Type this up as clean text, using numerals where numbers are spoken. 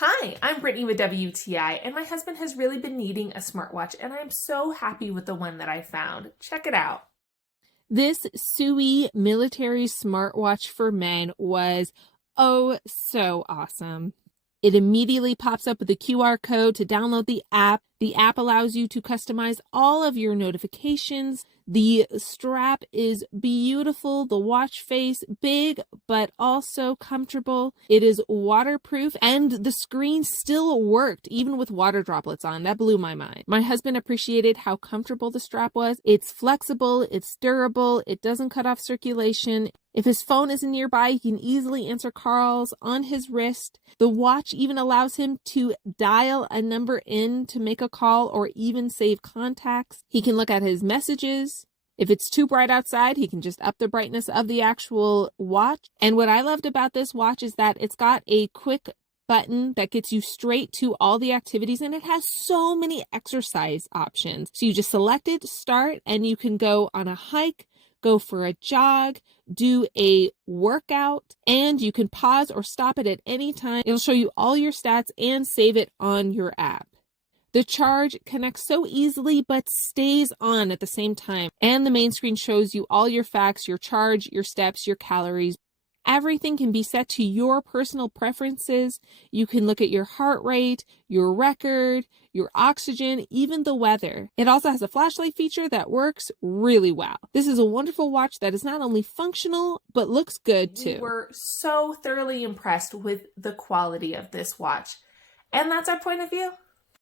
Hi, I'm Brittany with WTI, and my husband has really been needing a smartwatch, and I'm so happy with the one that I found. Check it out. This SOUYIE military smartwatch for men was so awesome. It immediately pops up with a QR code to download the app. The app allows you to customize all of your notifications. The strap is beautiful, the watch face big but also comfortable. It is waterproof and the screen still worked even with water droplets on. That blew my mind. My husband appreciated how comfortable the strap was. It's flexible, it's durable, it doesn't cut off circulation. If his phone isn't nearby, he can easily answer calls on his wrist. The watch even allows him to dial a number in to make a call or even save contacts. He can look at his messages. If it's too bright outside, he can just up the brightness of the actual watch. And what I loved about this watch is that it's got a quick button that gets you straight to all the activities, and it has so many exercise options. So you just select it, start, and you can go on a hike, go for a jog, do a workout, and you can pause or stop it at any time. It'll show you all your stats and save it on your app. The charge connects so easily but stays on at the same time. And the main screen shows you all your facts, your charge, your steps, your calories. Everything can be set to your personal preferences. You can look at your heart rate, your record, your oxygen, even the weather. It also has a flashlight feature that works really well. This is a wonderful watch that is not only functional, but looks good too. We were so thoroughly impressed with the quality of this watch. And that's our point of view.